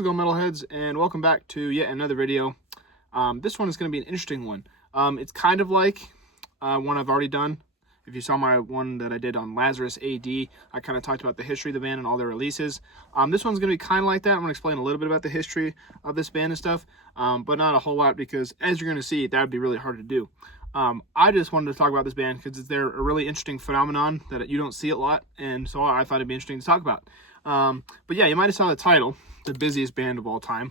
How's it going, metalheads, and welcome back to yet another video. This one is going to be an interesting one. It's kind of like one I've already done. If you saw my one that I did on Lazarus AD, I kind of talked about the history of the band and all their releases. This one's going to be kind of like that. I'm going to explain a little bit about the history of this band and stuff, but not a whole lot because, as you're going to see, that would be really hard to do. I just wanted to talk about this band because they're a really interesting phenomenon that you don't see a lot, and so I thought it'd be interesting to talk about. But yeah, you might have saw the title, the busiest band of all time.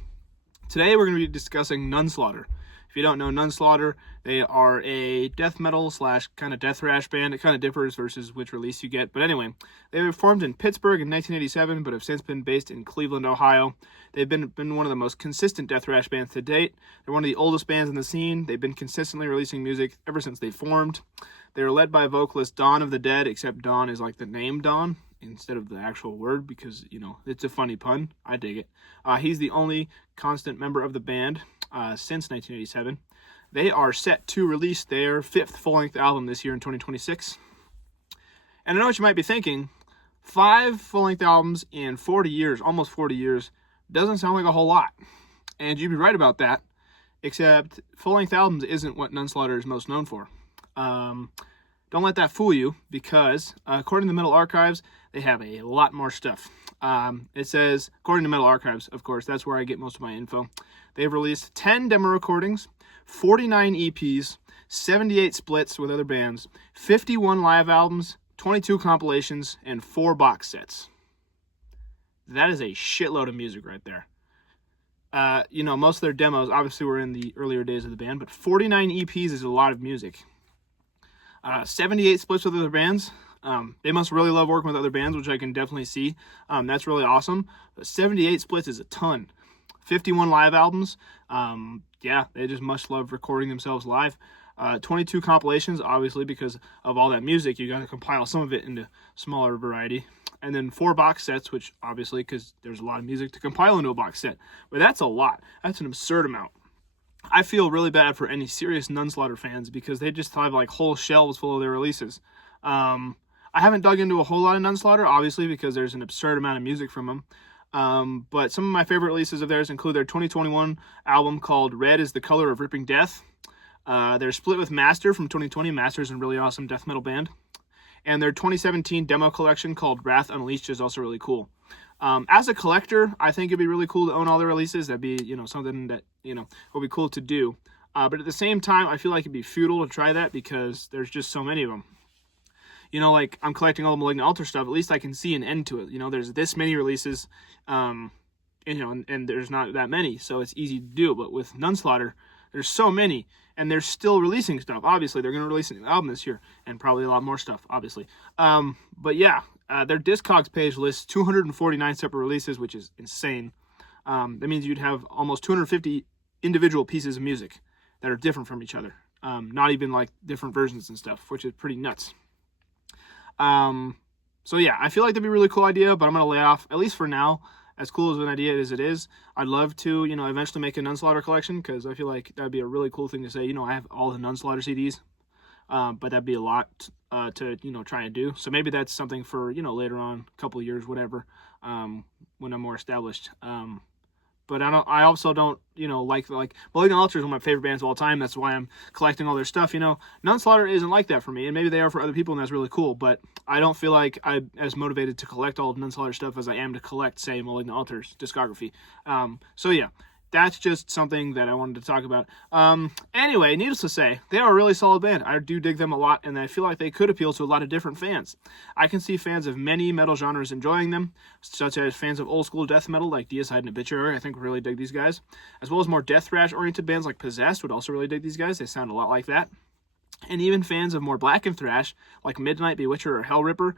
Today we're going to be discussing Nunslaughter. If you don't know Nunslaughter, they are a death metal / kind of death thrash band. It kind of differs versus which release you get. But anyway, they were formed in Pittsburgh in 1987, but have since been based in Cleveland, Ohio. They've been one of the most consistent death thrash bands to date. They're one of the oldest bands in the scene. They've been consistently releasing music ever since they formed. They're led by vocalist Dawn of the Dead, except Dawn is like the name Dawn instead of the actual word because, you know, it's a funny pun. I dig it. He's the only constant member of the band since 1987. They are set to release their 5th full-length album this year in 2026. And I know what you might be thinking, 5 full-length albums in 40 years, almost 40 years, doesn't sound like a whole lot. And you'd be right about that, except full-length albums isn't what Nunslaughter is most known for. Don't let that fool you, because according to the Metal Archives, they have a lot more stuff. It says, according to Metal Archives, of course, that's where I get most of my info. They've released 10 demo recordings, 49 EPs, 78 splits with other bands, 51 live albums, 22 compilations, and 4 box sets. That is a shitload of music right there. You know, most of their demos obviously were in the earlier days of the band, but 49 EPs is a lot of music. 78 splits with other bands. They must really love working with other bands, which I can definitely see. That's really awesome. But 78 splits is a ton. 51 live albums. Yeah, they just must love recording themselves live. 22 compilations, obviously, because of all that music, you got to compile some of it into smaller variety. And then 4 box sets, which obviously, because there's a lot of music to compile into a box set. But that's a lot. That's an absurd amount. I feel really bad for any serious Nunslaughter fans because they just have like whole shelves full of their releases. I haven't dug into a whole lot of Nunslaughter, obviously, because there's an absurd amount of music from them. But some of my favorite releases of theirs include their 2021 album called Red is the Color of Ripping Death. Their split with Master from 2020. Master's a really awesome death metal band. And their 2017 demo collection called Wrath Unleashed is also really cool. As a collector, I think it'd be really cool to own all their releases. That'd be, you know, something that, you know, would be cool to do. But at the same time, I feel like it'd be futile to try that because there's just so many of them. You know, like, I'm collecting all the Malignant Altar stuff. At least I can see an end to it. You know, there's this many releases, you know, and there's not that many, so it's easy to do. But with Nunslaughter, there's so many, and they're still releasing stuff. Obviously, they're going to release an album this year, and probably a lot more stuff, obviously. But yeah, their Discogs page lists 249 separate releases, which is insane. That means you'd have almost 250 individual pieces of music that are different from each other. Not even like different versions and stuff, which is pretty nuts. So yeah, I feel like that'd be a really cool idea, but I'm going to lay off, at least for now. As cool as an idea as it is, I'd love to, you know, eventually make a Nunslaughter collection, because I feel like that'd be a really cool thing to say. You know, I have all the Nunslaughter CDs, but that'd be a lot to, you know, try and do. So maybe that's something for, you know, later on, a couple of years, whatever, when I'm more established. But I also don't, you know, like Malignant Altar is one of my favorite bands of all time. That's why I'm collecting all their stuff, you know. Nunslaughter isn't like that for me, and maybe they are for other people, and that's really cool. But I don't feel like I'm as motivated to collect all of Nunslaughter stuff as I am to collect, say, Malignant Altar's discography. So yeah, that's just something that I wanted to talk about. Anyway, needless to say, they are a really solid band. I do dig them a lot, and I feel like they could appeal to a lot of different fans. I can see fans of many metal genres enjoying them, such as fans of old school death metal like Deicide and Obituary. I think really dig these guys, as well as more death thrash oriented bands like Possessed would also really dig these guys. They sound a lot like that. And even fans of more blackened thrash, like Midnight, Bewitcher, or Hellripper,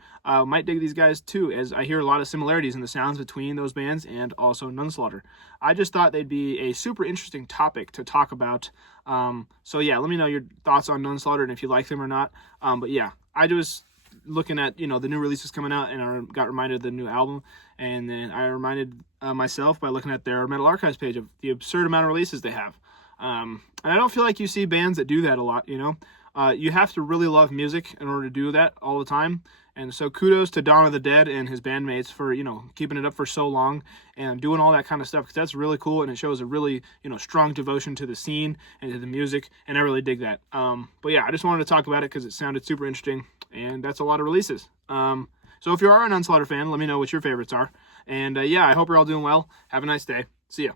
might dig these guys too, as I hear a lot of similarities in the sounds between those bands and also Nunslaughter. I just thought they'd be a super interesting topic to talk about. So yeah, let me know your thoughts on Nunslaughter and if you like them or not. But yeah, I was looking at, you know, the new releases coming out, and I got reminded of the new album, and then I reminded myself by looking at their Metal Archives page of the absurd amount of releases they have. And I don't feel like you see bands that do that a lot, you know. You have to really love music in order to do that all the time. And so kudos to Dawn of the Dead and his bandmates for, keeping it up for so long and doing all that kind of stuff, because that's really cool, and it shows a really, strong devotion to the scene and to the music, and I really dig that. But yeah, I just wanted to talk about it because it sounded super interesting, and that's a lot of releases. So if you are a Nunslaughter fan, let me know what your favorites are. And yeah, I hope you're all doing well. Have a nice day. See ya.